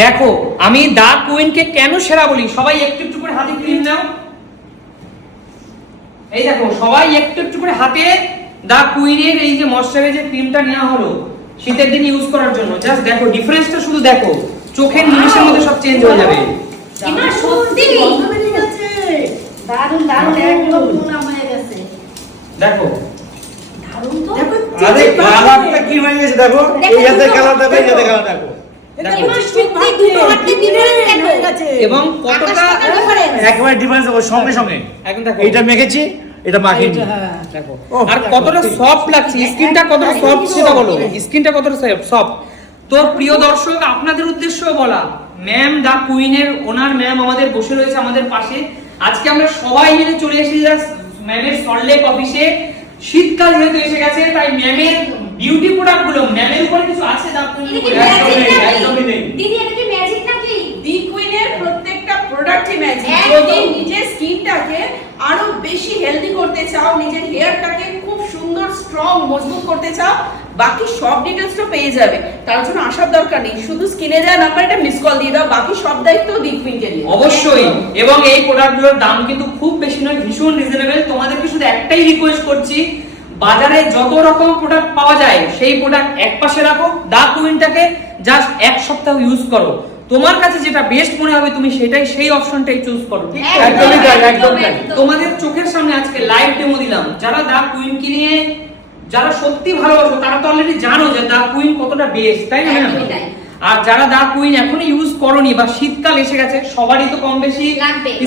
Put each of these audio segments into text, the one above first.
দেখো আমি দা কুইনকে কেন সেরা বলি? সবাই একটু একটু করে হাতে ক্রিম নাও। এই দেখো সবাই একটু একটু করে হাতে দা কুইনের এই যে ময়শ্চারাইজার ক্রিমটা নেওয়া হলো শীতের দিন ইউজ করার জন্য। জাস্ট দেখো ডিফারেন্সটা শুধু দেখো চোখের নিমেষের মধ্যে সব চেঞ্জ হয়ে যাবে। এমা সত্যি? দারুণ দারুণ একদম নোনা হয়ে গেছে। দেখো। দারুণ তো। দেখো, আরে কালারটা কি হয়ে গেছে দেখো? এই হাতে দুটো কালার দেখো এই হাতে দেখো। কালার দেখো। এটা। হয়ে। এবং কতটা। একবার ডিফারেন্স ওর সঙ্গে সঙ্গে। এখন দেখো। এইটা মেখেছি এটা মাখিনি হ্যাঁ। দেখো। আর কতটা সফট লাগছে স্কিনটা কতটা সফট সেটা বলো। স্কিনটা কতটা সফট তো প্রিয় দর্শক আপনাদের উদ্দেশ্য বলা ম্যাম দা কুইনের ওনার ম্যাম আমাদের বসে রয়েছে আমাদের পাশে। আজকে আমরা সবাই মিলে চলে এসেছি ম্যামের সল্টলেক অফিসে শীতকাল যেহেতু এসে গেছে তাই ম্যামের বিউটি প্রোডাক্টগুলো ম্যামের উপরে কিছু আছে দা কুইনের এটা কি উপরে? ম্যাজিক একদমই নেই। দিদি এটা কি ম্যাজিক নাকি? দি কুইনের প্রত্যেকটা প্রোডাক্টই ম্যাজিক যদি নিজের স্কিনটাকে আরও বেশি হেলদি করতে চাও নিজের হেয়ারটাকে খুব সুন্দর স্ট্রং মজবুত করতে চাও বাকি সব ডিটেলসটা পেয়ে যাবে। তার জন্য আসার দরকার নেই। শুধু স্কিনে যা নাম্বারটা মিস কল দিয়ে দাও বাকি সব দায়িত্ব দি কুইনকে নিয়ে অবশ্যই। এবং এই প্রোডাক্টগুলোর দাম কিন্তু খুব বেশি নয় ভীষণ রিজনেবল তোমাদেরকে শুধু একটাই রিকোয়েস্ট করছি বাজারে যত রকম প্রোডাক্ট পাওয়া যায় সেই প্রোডাক্ট এক পাশে রাখো। দা কুইনটাকে জাস্ট এক সপ্তাহ ইউজ করো। তোমার কাছে যেটা বেস্ট মনে হবে তুমি সেটাই সেই অপশনটাই চুজ করো ঠিক একদমই তাই, একদম তাই। তোমাদের চোখের সামনে আজকে লাইভ ডেমো দিলাম। যারা দা কুইন কিনে যারা সত্যি ভালোবাসো তারা তো অলরেডি জানো যে দা কুইন কতটা বেস্ট তাই না? একদমই। আর যারা দা কুইন এখনও ইউজ করনি বা শীতকাল এসে গেছে সবারই তো কম বেশি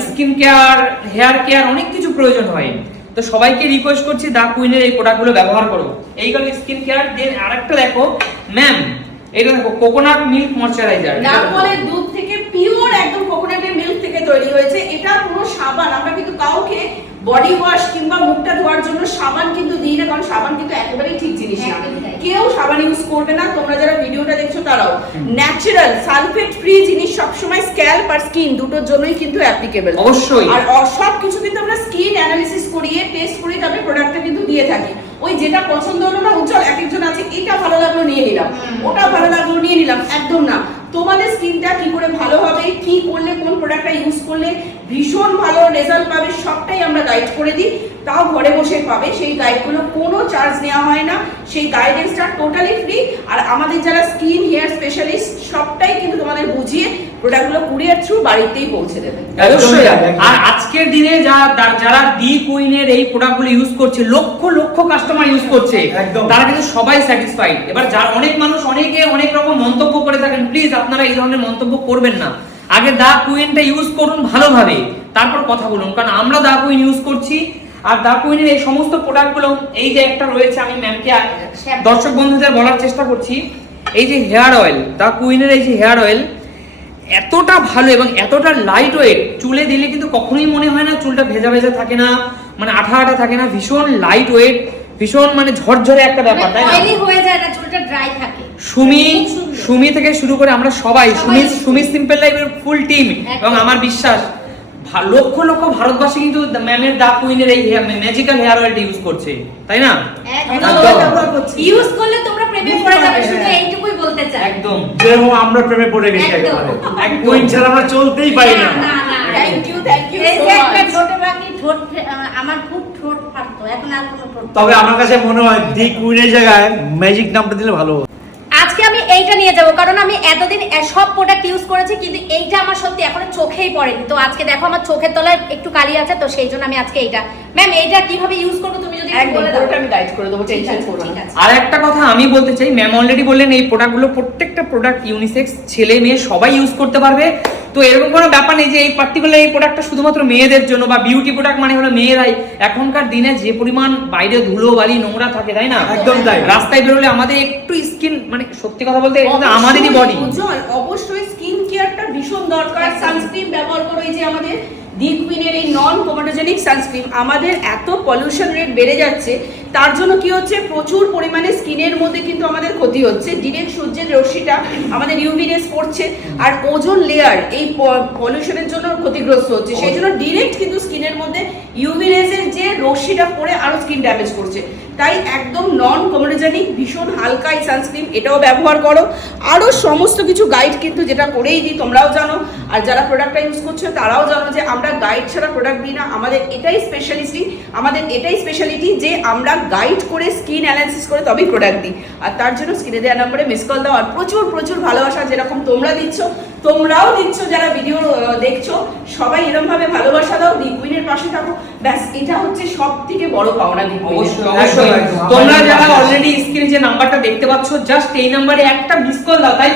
স্কিন কেয়ার হেয়ার কেয়ার অনেক কিছু প্রয়োজন হয়। তো সবাইকে রিকোয়েস্ট করছি দা কুইনের এই প্রোডাক্টগুলো ব্যবহার করো। এই গেল স্কিন কেয়ার দেন আরেকটা দেখো ম্যাম এটা দেখো কোকোনাট মিল্ক ময়শ্চারাইজার নারকলের দুধ থেকে পিওর একদম কোকোনাটের মিল্ক থেকে তৈরি হয়েছে, এটা পুরো সাবান, আমরা কিন্তু কাউকে বডি ওয়াশ কিংবা মুখটা ধোয়ার জন্য সাবান কিন্তু দিই না কারণ সাবান কিন্তু একেবারেই ঠিক জিনিস না। কেউ সাবান ইউজ করবে না তোমরা যারা ভিডিওটা দেখছ তারাও। ন্যাচারাল সালফেট ফ্রি জিনিস সবসময় স্ক্যাল্প আর স্কিন দুটোর জন্যই কিন্তু অ্যাপ্লিকেবল অবশ্যই। আর সব কিছু কিন্তু আমরা স্কিন অ্যানালিসিস করিয়ে টেস্ট করিয়ে তবে প্রোডাক্টটা কিন্তু দিয়ে থাকি। ওই যেটা পছন্দ হলো না উজ্জ্বল এক একজন আছে এটা ভালো লাগল নিয়ে নিলাম। ওটা ভালো লাগল নিয়ে নিলাম একদম না। তোমাদের স্কিনটা কি করে ভালো হবে, কি করলে, কোন প্রোডাক্টটা ইউজ করলে ভীষণ ভালো রেজাল্ট পাবে, সবটাই আমরা গাইড করে দিই। তাও ঘরে বসে পাবে। সেই গাইডগুলো কোনো চার্জ নেওয়া হয় না। সেই গাইডেন্সটা টোটালি ফ্রি আর আমাদের যারা স্কিন হেয়ার স্পেশালিস্ট সবটাই কিন্তু তোমাদের বুঝিয়ে প্রোডাক্টগুলো কুরিয়ার থ্রু বাড়িতেই পৌঁছে দেবে। অবশ্যই আর আজকের দিনে যা যা- যারা ডি কুইনের এই প্রোডাক্টগুলো ইউজ করছে লক্ষ লক্ষ কাস্টমার ইউজ করছে তারা কিন্তু সবাই স্যাটিসফাইড এবার যার অনেক মানুষ অনেকে অনেক রকম মন্তব্য করে থাকেন প্লিজ আপনারা এই ধরনের মন্তব্য করবেন না। আগে দা কুইনটা ইউজ করুন ভালোভাবে। তারপর কথা বলুন। কারণ আমরা দা কুইন ইউজ করছি আর কুইনের এই সমস্ত প্রোডাক্টগুলো এই যে একটা রয়েছে আমি ম্যামকে দর্শক বন্ধুদের বলার চেষ্টা করছি এই যে হেয়ার অয়েল দা কুইনের এই যে হেয়ার অয়েল এতটা ভালো এবং এতটা লাইট ওয়েট চুলে দিলে কিন্তু কখনোই মনে হয় না চুলটা ভেজা ভেজা থাকে না মানে আঠা আঠা থাকে না ভীষণ লাইট ওয়েট ভীষণ মানে ঝরঝরে একটা ব্যাপার তাই না? হয়ে যায় না চুলটা ড্রাই থাকে। সুমি সুমি থেকে শুরু করে আমরা সবাই সুমি সুমি সিম্পল লাইফের ফুল টিম এবং আমার বিশ্বাস লক্ষ লক্ষ ভারতবাসী কিন্তু ম্যামের দা কুইনের এই ম্যাজিক্যাল হেয়ার অয়েলটা ইউজ করছে তাই না। ইউজ করলে তোমরা প্রেমে পড়ে যাবে শুধু এইটুকুই বলতে চাই। একদম। যেরকম আমরা প্রেমে পড়ে গেছি একদম। একেবারে। এক কুইন ছাড়া আমরা চলতেই পারি না। থ্যাংক ইউ থ্যাংক ইউ এই যে একটা ঠোঁটে বাকি ঠোঁট আমার খুব ঠোঁট ফাটতো এখন আর কোনো ঠোঁট তবে আমার কাছে মনে হয় দি কুইনের জায়গায় ম্যাজিক নামটা দিলে ভালো এইটা নিয়ে যাব। কারণ আমি এতদিন সব প্রোডাক্ট ইউজ করেছি কিন্তু এইটা আমার সত্যি এখনও চোখেই পড়েনি। তো আজকে দেখো আমার চোখের তলায় একটু কালি আছে তো সেই জন্য আমি আজকে এইটা। ম্যাম এইটা কীভাবে ইউজ করব তুমি যদি একটু বলে দাও। আমি গাইড করে দেবো টেনশন করো না। আর একটা কথা আমি বলতে চাই ম্যাম অলরেডি বললেন এই প্রোডাক্টগুলো প্রত্যেকটা প্রোডাক্ট ইউনিসেক্স ছেলে মেয়ে সবাই ইউজ করতে পারবে। তো এরকম কোনো ব্যাপার নেই যে এই পার্টিকুলার এই প্রোডাক্টটা শুধুমাত্র মেয়েদের জন্য বা বিউটি প্রোডাক্ট মানে হলো মেয়েরাই। এখনকার দিনে যে পরিমাণ বাইরে ধুলো বালি নোংরা থাকে তাই না? একদম তাই। রাস্তায় বেরোলে আমাদের একটু স্কিন মানে সত্যি কথা বলতে আমাদেরই বডি অবশ্যই, স্কিন কেয়ারটা ভীষণ দরকার। সানস্ক্রিন ব্যবহার করো এই যে আমাদের ডিপ কুইনের এই নন কোমাটোজেনিক সানস্ক্রিন আমাদের এত পলিউশন রেট বেড়ে যাচ্ছে তার জন্য কি হচ্ছে? প্রচুর পরিমাণে স্কিনের মধ্যে কিন্তু আমাদের ক্ষতি হচ্ছে। ডিরেক্ট সূর্যের রশ্মিটা আমাদের ইউভি রেস পড়ছে আর ওজন লেয়ার এই পলিউশনের জন্য ক্ষতিগ্রস্ত হচ্ছে। সেই জন্য ডিরেক্ট কিন্তু স্কিনের মধ্যে ইউভি রেসের যে রশ্মিটা পরে আরও স্কিন ড্যামেজ করছে। তাই একদম নন কমোডোজেনিক ভীষণ হালকা এই সানস্ক্রিন এটাও ব্যবহার করো। আরও সমস্ত কিছু গাইড কিন্তু যেটা করেই দিই, তোমরাও জানো। আর যারা প্রোডাক্টটা ইউজ করছ, তারাও জানো যে আমরা গাইড ছাড়া প্রোডাক্ট দিই না। আমাদের এটাই স্পেশালিস্টি আমাদের এটাই স্পেশালিটি যে আমরা গাইড করে স্কিন অ্যানালিসিস করে তবেই প্রোডাক্ট দিই। আর তার জন্য স্ক্রিনে দেওয়া নম্বরে মিস কল দাও। আর প্রচুর প্রচুর ভালোবাসা যেরকম তোমরা দিচ্ছ তোমরাও দিচ্ছ যারা ভিডিও দেখছ সবাই এরকম ভাবে ভালোবাসা দাও দি কুইনের পাশে থাকো। ব্যাস এটা হচ্ছে সব থেকে বড় পাওনা অবশ্যই। তোমরা যারা অলরেডি স্ক্রিনে যে নাম্বারটা দেখতে পাচ্ছ জাস্ট এই নাম্বারে একটা মিস কল দাও তাই।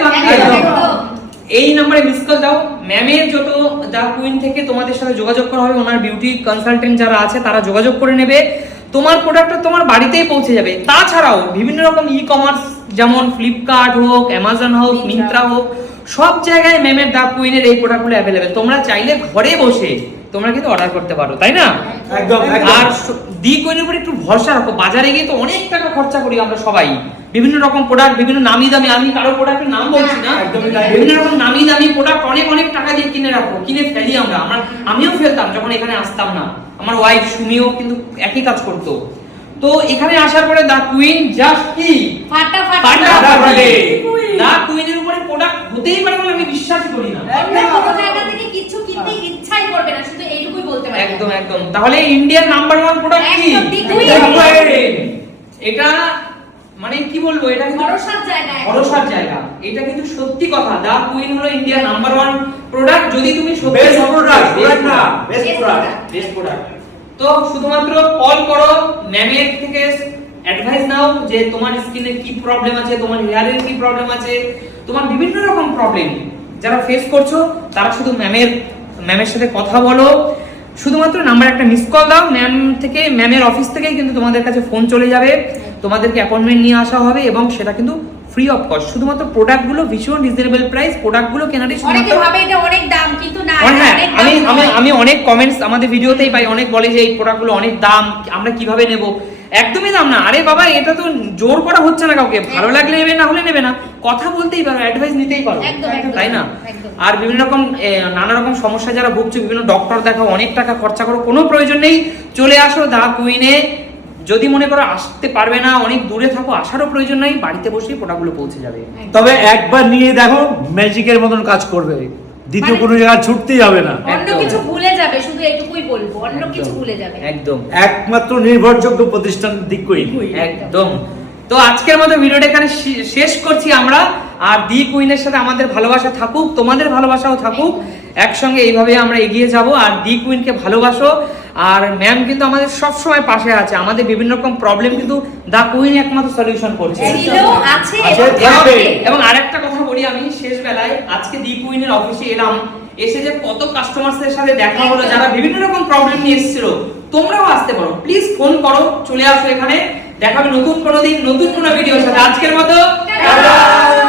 এই নাম্বারে মিস কল দাও। ম্যামের যত দা কুইন থেকে তোমাদের সাথে যোগাযোগ করা হবে ওনার বিউটি কনসালটেন্ট যারা আছে তারা যোগাযোগ করে নেবে। তোমার প্রোডাক্টটা তোমার বাড়িতেই পৌঁছে যাবে। তাছাড়াও বিভিন্ন রকম ই কমার্স যেমন ফ্লিপকার্ট হোক অ্যামাজন হোক। মিন্ত্রা হোক সব জায়গায় ম্যামের দা কুইনের এই প্রোডাক্টগুলো অ্যাভেলেবেল তোমরা চাইলে ঘরে বসে তোমরা কিন্তু অর্ডার করতে পারো তাই না? একদম আর দি কোয়েনের উপর একটু ভরসা রাখো। বাজারে গিয়ে তো অনেক টাকা খরচা করি আমরা সবাই। বিভিন্ন রকম প্রোডাক্ট বিভিন্ন নামি দামি আমি কারও প্রোডাক্টের নাম বলছি না। বিভিন্ন রকম নামি দামি প্রোডাক্ট অনেক অনেক টাকা দিয়ে কিনে রাখো কিনে ফেলি আমরা। আমরা আমিও ফেলতাম যখন এখানে আসতাম না। আমার ওয়াইফ সুমিও কিন্তু একই কাজ করতো। তো এখানে আসার পরে দা কুইন জাস্ট কি? ফাটাফাটি। দা কুইনের উপরে প্রোডাক্ট হতেই পারে বলে আমি বিশ্বাস করি না। অন্য কোনো জায়গা থেকে কিচ্ছু কিনতে ইচ্ছাই করবে না শুধু এইটুকুই বলতে পারি একদম একদম। তাহলে ইন্ডিয়ান নাম্বার ওয়ান প্রোডাক্ট কি। এটা মানে কি বলব এটা কিন্তু ভরসার জায়গা। ভরসার জায়গা। এটা কিন্তু সত্যি কথা। দা কুইন হলো ইন্ডিয়ার নাম্বার ওয়ান প্রোডাক্ট যদি তুমি সত্যি বেস্ট প্রোডাক্ট প্রোডাক্ট না বেস্ট প্রোডাক্ট বেস্ট প্রোডাক্ট তো শুধুমাত্র কল করো ম্যামের থেকে অ্যাডভাইস নাও যে তোমার স্কিনে কি প্রবলেম আছে, তোমার হেয়ারের কি প্রবলেম আছে, তোমার বিভিন্ন রকম প্রবলেম যারা ফেস করছ, তারা শুধু ম্যামের ম্যামের সাথে কথা বলো। শুধুমাত্র নাম্বার একটা মিস কল দাও ম্যাম থেকে ম্যামের অফিস থেকেই কিন্তু তোমাদের কাছে ফোন চলে যাবে। তোমাদেরকে অ্যাপয়েন্টমেন্ট নিয়ে আসা হবে এবং সেটা কিন্তু ফ্রি অফ কস্ট শুধুমাত্র প্রোডাক্টগুলো ভীষণ রিজনেবল প্রাইস প্রোডাক্টগুলো কেনারই অনেকে শুধুমাত্র ভাবে এটা অনেক দাম কিন্তু না হ্যাঁ আমি আমি আমি অনেক কমেন্টস আমাদের ভিডিওতেই পাই অনেক বলে যে এই প্রোডাক্টগুলো অনেক দাম আমরা কীভাবে নেব? একদমই দাম না। আরে বাবা এটা তো জোর করা হচ্ছে না কাউকে। ভালো লাগলে নেবে না হলে নেবে না। কথা বলতেই পারো অ্যাডভাইস নিতেই পারো। তাই না? আর বিভিন্ন রকম নানা রকম সমস্যা যারা ভুগছে বিভিন্ন ডক্টর দেখাও অনেক টাকা খরচা করো কোনো প্রয়োজন নেই। চলে আসো দা কুইনে। যদি মনে করো আসতে পারবে না অনেক দূরে থাকো আসারও প্রয়োজন নেই বাড়িতে বসেই প্রোডাক্টগুলো পৌঁছে যাবে। তবে একবার নিয়ে দেখো ম্যাজিকের মতন কাজ করবে। দ্বিতীয় মানে- কোনো জায়গায় ছুটতেই হবে না। অন্য একদম। কিছু ভুলে যাবে শুধু এইটুকুই বলব অন্য কিছু ভুলে যাবে। একদম। একমাত্র নির্ভরযোগ্য প্রতিষ্ঠান দিকই একদম। তো আজকের মতো ভিডিওটা এখানে শেষ করছি আমরা। আর দি কুইনের সাথে আমাদের ভালোবাসা থাকুক তোমাদের ভালোবাসাও থাকুক। একসঙ্গে এইভাবে আমরা এগিয়ে যাব। আর দি কুইনকে ভালোবাসো। আর ম্যাম কিন্তু আমাদের সব সময় পাশে আছে। আমাদের বিভিন্ন রকম প্রবলেম কিন্তু দা কুইন একমাত্র সলিউশন করছে। আছে আছে, এবং। আরেকটা কথা বলি আমি শেষ বেলায় আজকে দি কুইনের অফিসে এলাম। এসে যে কত কাস্টমারদের সাথে দেখা হলো যারা বিভিন্ন রকম প্রবলেম নিয়ে এসেছিল। তোমরাও আসতে পারো। প্লিজ ফোন করো চলে আসো এখানে। দেখাবে নতুন কোনো দিন নতুন কোনো ভিডিওর সাথে। আজকের মতো।